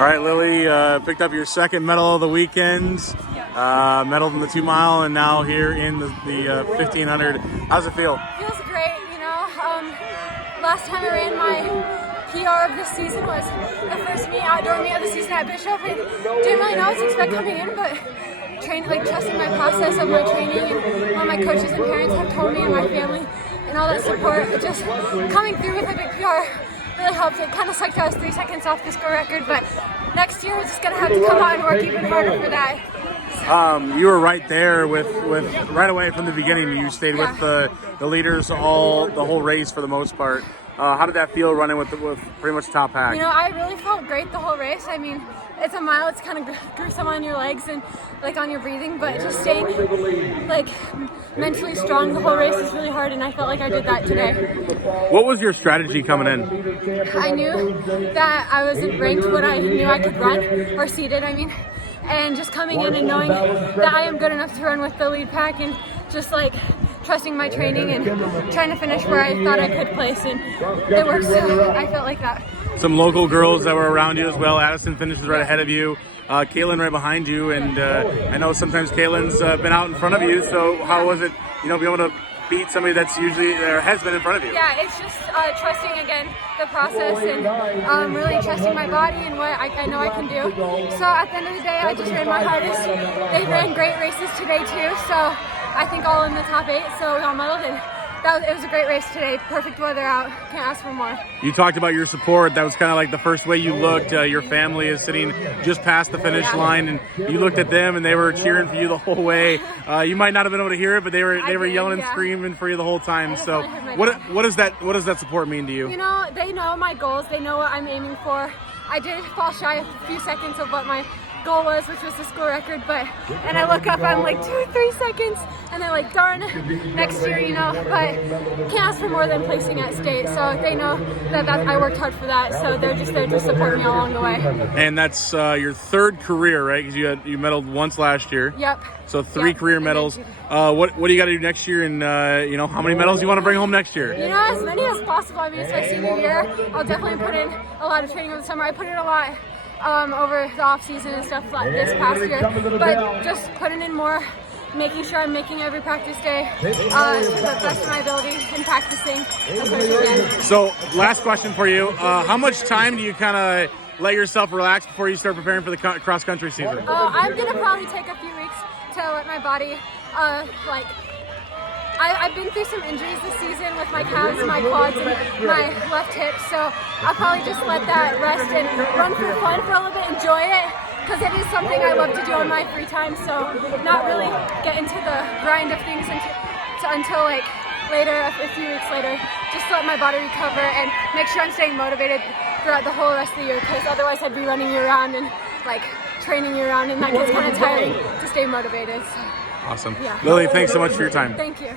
All right, Lily, picked up your second medal of the weekend. Medaled in the 2 mile and now here in the 1500. How's it feel? Feels great, you know. Last time I ran my PR of this season was the first outdoor meet of the season at Bishop. And didn't really know what to expect coming in, but trusting my process of my training and all my coaches and parents have told me and my family and all that support. Just coming through with a big PR really helped. It kind of sucked I was 3 seconds off the score record, but next year we're just going to have to come out and work even harder for that. You were right there with right away from the beginning. You stayed with the leaders the whole race for the most part. How did that feel running with pretty much top pack? You know, I really felt great the whole race. I mean, it's a mile, it's kind of gruesome on your legs and like on your breathing, but just staying like mentally strong the whole race is really hard, and I felt like I did that today. What was your strategy coming in? I knew that I wasn't ranked what I knew I could run, or seeded, I mean, and just coming in and knowing that I am good enough to run with the lead pack and just like trusting my training and trying to finish where I thought I could place, and it worked, so I felt like that. Some local girls that were around you as well. Addison finishes right ahead of you. Kaylin right behind you, and I know sometimes Kaylin's been out in front of you, so how was it, be able to beat somebody that's usually or has been in front of you? Yeah, it's just trusting again the process and really trusting my body and what I know I can do. So at the end of the day, I just ran my hardest. They ran great races today too, so I think all in the top 8, so we all medaled, and it was a great race today. Perfect weather out. Can't ask for more. You talked about your support. That was kind of like the first way you looked. Your family is sitting just past the finish line, and you looked at them, and they were cheering for you the whole way. You might not have been able to hear it, but they were yelling and screaming for you the whole time. So what does that support mean to you? You know, they know my goals. They know what I'm aiming for. I did fall shy a few seconds of what my goal was, which was the school record, and I look up, I'm like 2-3 seconds, and they're like, darn, next year, but can't ask for more than placing at state, so they know that I worked hard for that, so they're just there to support me along the way. And that's your third career, right? Because you medaled once last year. Yep. So 3 career medals. What do you got to do next year, and how many medals do you want to bring home next year? As many as possible. I mean, it's my senior year. I'll definitely put in a lot of training over the summer. I put in a lot over the off season and stuff like this past year, but just putting in more, making sure I'm making every practice day to the best of my ability and practicing as much as I can. So last question for you, how much time do you kind of let yourself relax before you start preparing for the cross country season? I'm gonna probably take a few weeks to let my body I've been through some injuries this season with my calves, my quads, and my left hip, so I'll probably just let that rest and run for fun for a little bit, enjoy it, because it is something I love to do on my free time, so not really get into the grind of things until like later, a few weeks later, just let my body recover and make sure I'm staying motivated throughout the whole rest of the year, because otherwise I'd be running year round and like training year round, and that gets kind of tiring to stay motivated. So. Awesome. Yeah. Lily, thanks so much for your time. Thank you.